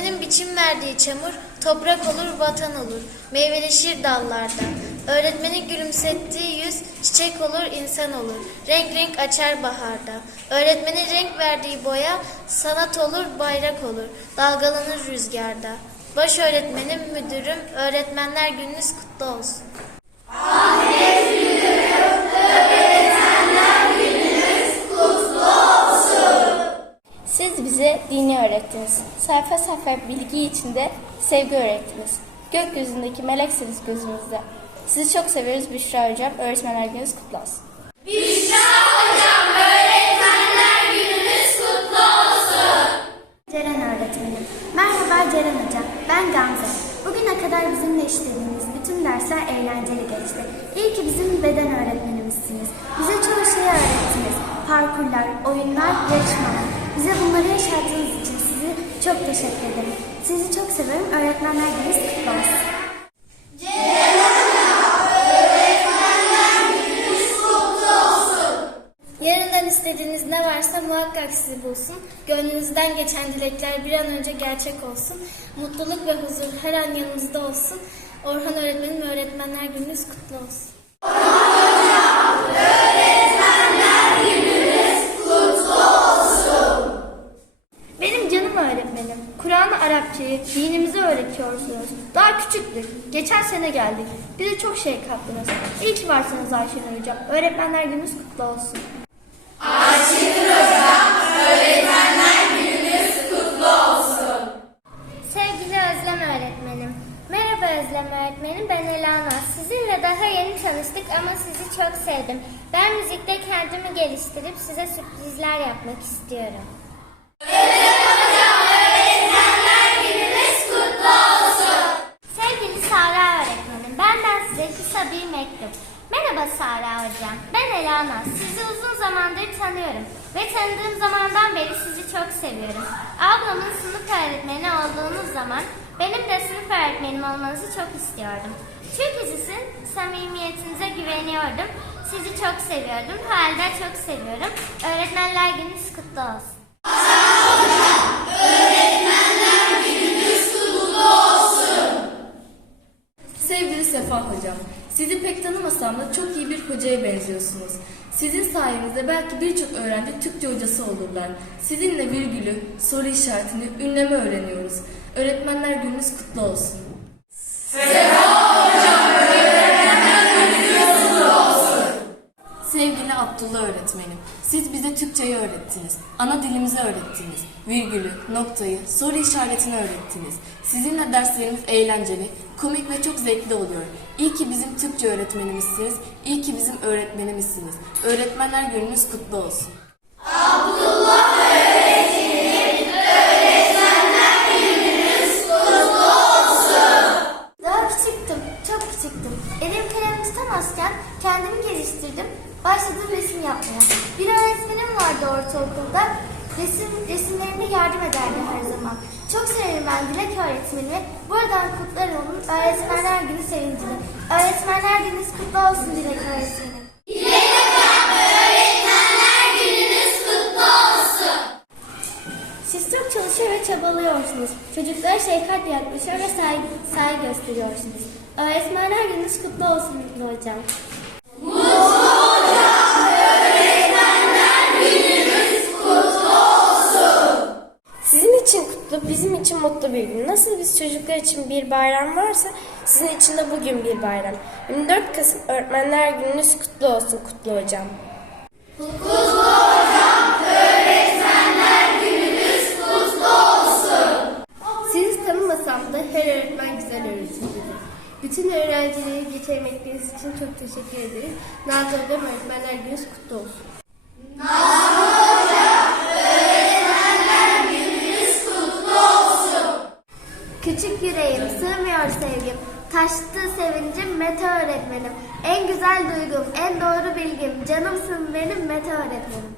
Öğretmenin biçim verdiği çamur, toprak olur, vatan olur. Meyveleşir dallarda. Öğretmenin gülümsettiği yüz, çiçek olur, insan olur. Renk renk açar baharda. Öğretmenin renk verdiği boya, sanat olur, bayrak olur. Dalgalanır rüzgarda. Baş öğretmenim, müdürüm, öğretmenler gününüz kutlu olsun. Öğrettiniz. Sayfa sayfa bilgi içinde sevgi öğrettiniz. Gökyüzündeki meleksiniz gözümüzde. Sizi çok seviyoruz Büşra Hocam. Öğretmenler gününüz kutlu olsun. Ceren öğretmenim. Merhaba Ceren hocam. Ben Gamze. Bugüne kadar bizimle işlediğiniz bütün dersler eğlenceli geçti. İyi ki bizim beden öğretmenimizsiniz. Bize çoğu şeyi öğrettiniz. Parkurlar, oyunlar, yarışmalar. Bize bunları yaşattığınız için çok teşekkür ederim. Sizi çok seviyorum. Öğretmenler gününüz kutlu olsun. Yarından istediğiniz ne varsa muhakkak sizi bulsun. Gönlünüzden geçen dilekler bir an önce gerçek olsun. Mutluluk ve huzur her an yanınızda olsun. Orhan öğretmenim öğretmenler gününüz kutlu olsun. Öğretmenim. Kur'an'ı Arapçayı, dinimizi öğretiyorsunuz. Daha küçüktük. Geçen sene geldik. Bize çok şey kattınız. İyi ki varsınız Ayşenur Hocam. Öğretmenler gününüz kutlu olsun. Sevgili Özlem öğretmenim. Merhaba Özlem öğretmenim, ben Elana. Sizinle daha yeni tanıştık ama sizi çok sevdim. Ben müzikte kendimi geliştirip size sürprizler yapmak istiyorum. Sevgili Merhaba Sara hocam, ben Elana. Sizi uzun zamandır tanıyorum ve tanıdığım zamandan beri sizi çok seviyorum. Ablamın sınıf öğretmeni olduğunuz zaman benim de sınıf öğretmenim olmanızı çok istiyordum. Çünkü sizin samimiyetinize güveniyordum. Sizi çok seviyordum, hala çok seviyorum. Öğretmenler gününüz kutlu olsun. Sevgili Sefa Hocam, sizi pek tanımasam da çok iyi bir hocaya benziyorsunuz. Sizin sayenizde belki birçok öğrenci Türkçe hocası olurlar. Sizinle virgülü, soru işaretini, ünleme öğreniyoruz. Öğretmenler gününüz kutlu olsun. Sevgili Abdullah öğretmenim, siz bize Türkçeyi öğrettiniz, ana dilimizi öğrettiniz, virgülü, noktayı, soru işaretini öğrettiniz. Sizinle derslerimiz eğlenceli, komik ve çok zevkli oluyor. İyi ki bizim Türkçe öğretmenimizsiniz, iyi ki bizim öğretmenimizsiniz. Öğretmenler gününüz kutlu olsun. Vardı ortaokulda. Resim, resimlerime yardım ederdi her zaman. Çok severim ben Dilek öğretmenimi. Buradan kutlarım onun Öğretmenler Günü sevincini. Öğretmenler Gününüz kutlu olsun Dilek öğretmenim. Siz çok çalışıyor ve çabalıyorsunuz. Çocuklara şefkatle yaklaşıyor ve saygı, saygı gösteriyorsunuz. Öğretmenler gününüz kutlu olsun Hocam. Mutlu bir gün. Nasıl biz çocuklar için bir bayram varsa sizin için de bugün bir bayram. 24 Kasım Öğretmenler Gününüz kutlu olsun Kutlu Hocam. Sizi tanımasam da her öğretmen güzel öğreticidir. Bütün öğrencileri getirmekleriniz için çok teşekkür ederiz. Nazlı Hocam Öğretmenler Gününüz kutlu olsun. Küçük yüreğim, sığmıyor sevgim. Taştı sevincim Mete öğretmenim. En güzel duygum, en doğru bilgim. Canımsın benim Mete öğretmenim.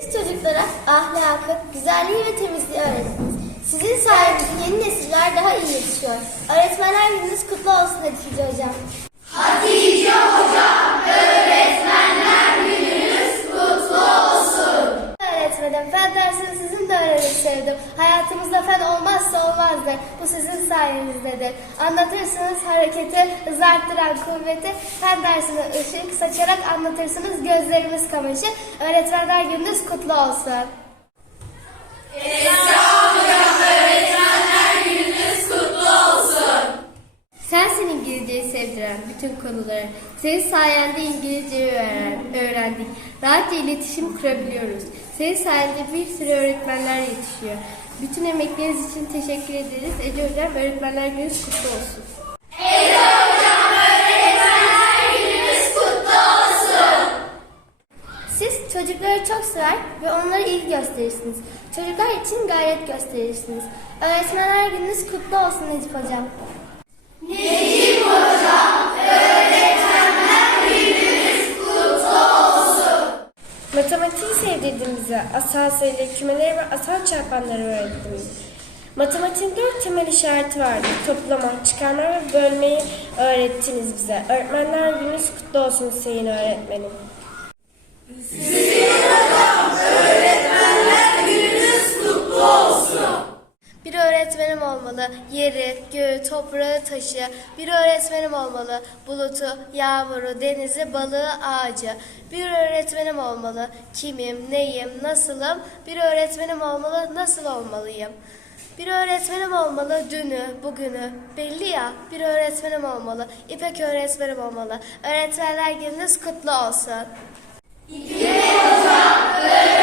Siz çocuklara ahlakı, güzelliği ve temizliği öğrettiniz. Sizin sayenizde yeni nesiller daha iyi yetişiyor. Öğretmenler gününüz kutlu olsun Hatice Hocam. olmazdı. Bu sizin sayenizdedir. Anlatırsınız hareketi, hız kuvveti, fen dersine ışık saçarak anlatırsınız gözlerimiz kamaşı. Öğretmenler gününüz kutlu olsun. Esra öğretmenler gününüz kutlu olsun. Sensin İngilizceyi sevdiren bütün konuları. Senin sayende İngilizceyi öğrendik. Rahatça iletişim kurabiliyoruz. Senin sayende bir sürü öğretmenler yetişiyor. Bütün emekleriniz için teşekkür ederiz. Ece Hocam öğretmenler gününüz kutlu olsun. Siz çocukları çok sever ve onlara ilgi gösterirsiniz. Çocuklar için gayret gösterirsiniz. Öğretmenler gününüz kutlu olsun Necip Hocam. Matematiği. Asal sayıları, kümeleri ve asal çarpanları öğrettin. Matematiğin dört temel işareti vardı. Toplama, çıkarma ve bölmeyi öğrettiniz bize. Öğretmenler gününüz kutlu olsun Hüseyin öğretmenim. Olmalı. Yeri, göğü, toprağı, taşı. Bir öğretmenim olmalı. Bulutu, yağmuru, denizi, balığı, ağacı. Bir öğretmenim olmalı. Kimim, neyim, nasılım? Bir öğretmenim olmalı. Nasıl olmalıyım? Bir öğretmenim olmalı. Dünü, bugünü. Belli ya. Bir öğretmenim olmalı. İpek öğretmenim olmalı. Öğretmenler gününüz kutlu olsun. Öğretmenler gününüz kutlu